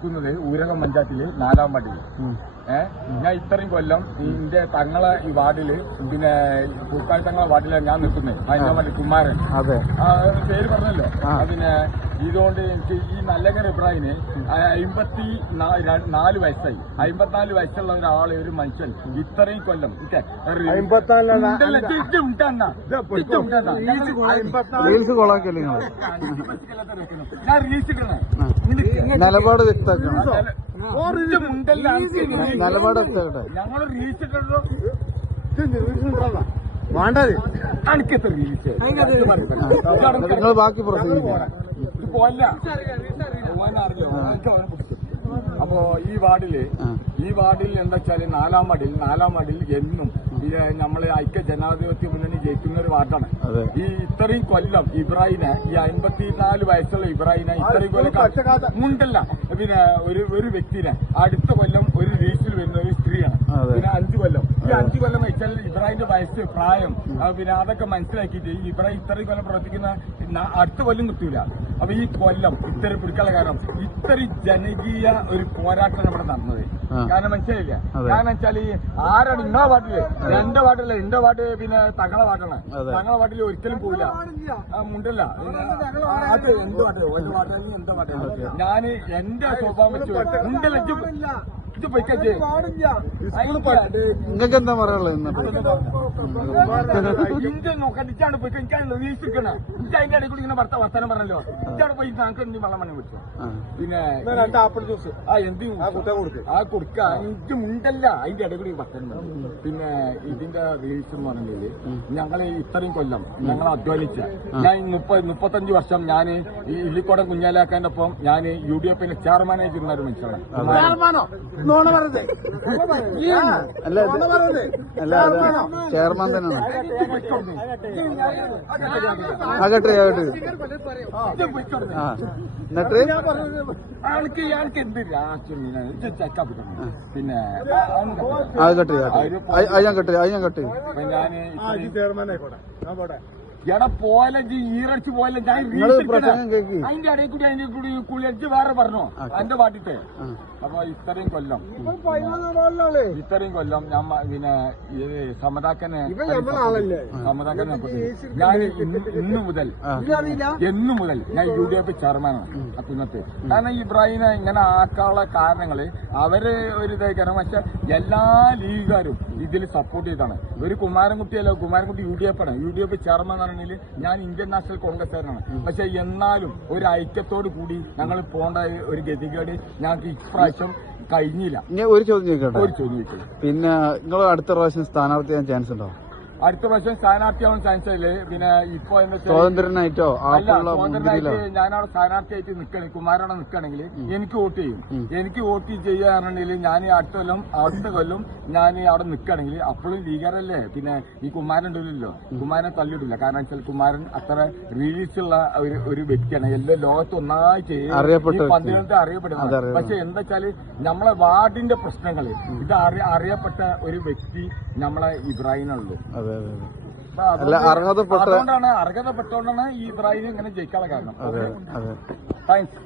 നിൽക്കുന്നത് ഊരകം പഞ്ചായത്തില് 4-ാം വാർഡില്. ഞാൻ ഇത്രയും കൊല്ലം എന്റെ തങ്ങളെ ഈ വാർഡില് പിന്നെ പൂക്കാൽ തങ്ങളെ വാർഡിലാണ് ഞാൻ നിൽക്കുന്നത്. 5-ാം വാർഡിൽ കുമാരൻ പേര് പറഞ്ഞല്ലോ. പിന്നെ ഇതുകൊണ്ട് എനിക്ക് ഈ നല്ലകര ഇബ്രാഹിമിന് 54 വയസ്സായി. 54 വയസ്സുള്ള ഒരാള്, ഒരു മനുഷ്യൻ ഇത്രയും കൊല്ലം ഞാൻ റീൽസിട്ടണേ നിലപാട് വ്യക്തമാക്കണം. നിലപാട് വ്യക്തമാക്കട്ടെ. ഞങ്ങൾ റീൽസിട്ടോ വേണ്ടത് എനിക്കെത്ര റീൽസ് നിങ്ങൾ ബാക്കി പ്രസംഗിക്കുക. പോല്ല. അപ്പോ ഈ വാർഡിൽ എന്താ വെച്ചാല് 4-ാം വാർഡിൽ എന്നും നമ്മള് ഐക്യ ജനാധിപത്യ മുന്നണി ജയിക്കുന്ന ഒരു വാർഡാണ്. ഈ ഇത്രയും കൊല്ലം ഇബ്രാഹിനെ, ഈ 54 വയസ്സുള്ള ഇബ്രാഹിനെ ഇത്രയും കൊല്ലം മുണ്ടല്ല പിന്നെ ഒരു വ്യക്തിനെ അടുത്ത കൊല്ലം ഒരു റീസിൽ വരുന്ന ഒരു സ്ത്രീയാണ്. പിന്നെ 5 കൊല്ലം. ഈ 5 കൊല്ലം വെച്ചാൽ ഇബ്രാഹിന്റെ വയസ്സ്, പ്രായം, പിന്നെ അതൊക്കെ മനസ്സിലാക്കിയിട്ട് ഈ ഇബ്രാഹിം ഇത്രയും കൊല്ലം പ്രവർത്തിക്കുന്ന അടുത്ത കൊല്ലം കിട്ടൂല. അപ്പൊ ഈ കൊല്ലം ഇത്ര പിടിക്കാനുള്ള കാരണം ഇത്രയും ജനകീയ ഒരു പോരാട്ടം ഇവിടെ നടന്നത്. കാരണം മനസ്സിലായില്ല. കാരണം വെച്ചാല് ആരാണ് ഇന്ന വാർഡില്, എന്റെ വാർഡില്ല, എന്റെ വാർഡ് പിന്നെ തങ്ങളെ വാർഡാണ്. തങ്ങളെ വാർഡിൽ ഒരിക്കലും പോവില്ല. മുണ്ടല്ല ഞാൻ എന്റെ സ്വഭാവം വെച്ച് മുണ്ടല്ല ഇത് പൊയ്ക്കേ. നിങ്ങൾക്ക് എന്താ പറയാനുള്ളത്? ഇന്ത്യ നോക്കണ്ടിച്ചാണ് പോയി എനിക്ക് റീൽസിക്കണം. എനിക്ക് അതിന്റെ ഇടയിൽ കൂടി ഇങ്ങനെ വർത്തമാനം പറഞ്ഞല്ലോ. ഇച്ചാണ് പോയി നമുക്ക് എന്തെങ്കിലും വെള്ളം മണി പറ്റും. പിന്നെ കൊടുക്ക എനിക്ക് മുണ്ടല്ല അതിന്റെ ഇടയിൽ കൂടി വർത്തമാനം. പിന്നെ ഇതിന്റെ റീൽസ് എന്ന് പറഞ്ഞില്ലേ, ഞങ്ങള് ഇത്രയും കൊല്ലം ഞങ്ങൾ അധ്വാനിച്ച, ഞാൻ 35 വർഷം ഞാൻ ഈ ഇല്ലിക്കോടൻ കുഞ്ഞാലാക്കാന്റെ ഒപ്പം ഞാൻ UDF ചെയർമാനായി ഇരുന്ന ഒരു മനുഷ്യനാണ്. ചെയർമാൻ തന്നെയാണ്. ആൾക്ക് എന്ത് രാഷ്ട്രീയം പിന്നെ എടാ പോലെ ഈറടിച്ച് പോലെ ഞാൻ അതിന്റെ ഇടയിൽ കൂടി കുളിയടിച്ച് വേറെ പറഞ്ഞോ എന്റെ പാട്ടിട്ട്. അപ്പൊ ഇത്രയും കൊല്ലം ഞാൻ പിന്നെ സമതാക്കനെ ഞാൻ എന്നു മുതൽ ഞാൻ UDF ചെയർമാനാണ് കുന്നത്ത്. കാരണം ഇബ്രാഹിമിനെ ഇങ്ങനെ ആക്കാനുള്ള കാരണങ്ങള് അവര് ഒരു ഇതായിക്കാണ്. പക്ഷെ എല്ലാ ലീഗുകാരും ഇതിൽ സപ്പോർട്ട് ചെയ്താണ്. ഒരു കുമാരൻകുട്ടിയല്ലോ, കുമാരൻകുട്ടി UDF ആണ്. UDF ചെയർമാൻ പറഞ്ഞാൽ ഞാൻ ഇന്ത്യൻ നാഷണൽ കോൺഗ്രസ്സുകാരനാണ്. പക്ഷെ എന്നാലും ഒരു ഐക്യത്തോട് കൂടി ഞങ്ങൾ പോകേണ്ട ഒരു ഗതികേട് ഞങ്ങൾക്ക് ഇപ്രാവശ്യം കഴിഞ്ഞില്ല. ഒരു ചോദ്യം ചോദിക്കട്ടെ. പിന്നെ നിങ്ങൾ അടുത്ത പ്രാവശ്യം സ്ഥാനാർത്ഥിയാൻ ചാൻസ് ഉണ്ടോ? അടുത്ത പ്രാവശ്യം സ്ഥാനാർത്ഥിയാവാൻ ചാൻസ് ഇല്ലേ. പിന്നെ ഇപ്പൊ എന്താ സ്വതന്ത്രനായിട്ടോ സ്വതന്ത്രനായിട്ട് ഞാനവിടെ സ്ഥാനാർത്ഥിയായിട്ട് നിൽക്കണെങ്കിൽ, കുമാരനെ നിൽക്കണമെങ്കിൽ എനിക്ക് വോട്ട് ചെയ്യും. എനിക്ക് വോട്ട് ചെയ്യാറുണ്ടെങ്കിൽ ഞാൻ അടുത്ത കൊല്ലം ഞാൻ അവിടെ നിൽക്കണമെങ്കിൽ അപ്പോഴും ലീഗറല്ലേ. പിന്നെ ഈ കുമാരൻ ഉണ്ടല്ലോ, കുമാരനെ തള്ളിയിട്ടില്ല. കാരണം വെച്ചാൽ കുമാരൻ അത്ര റീച്ചുള്ള ഒരു വ്യക്തിയാണ്. എല്ലാ ലോകത്ത് ഒന്നായിട്ട് പന്തളത്തെ അറിയപ്പെടുന്നത്. പക്ഷെ എന്താ വെച്ചാല് നമ്മളെ വാർഡിന്റെ പ്രശ്നങ്ങള് ഇത് അറിയപ്പെട്ട ഒരു വ്യക്തി നമ്മളെ ഇബ്രാഹിമുള്ളൂ. അർഹതപ്പെട്ടോണ്ടാണ് ഈ ഇബ്രാഹിം ഇങ്ങനെ ജയിക്കാനുള്ള കാരണം. താങ്ക്സ്.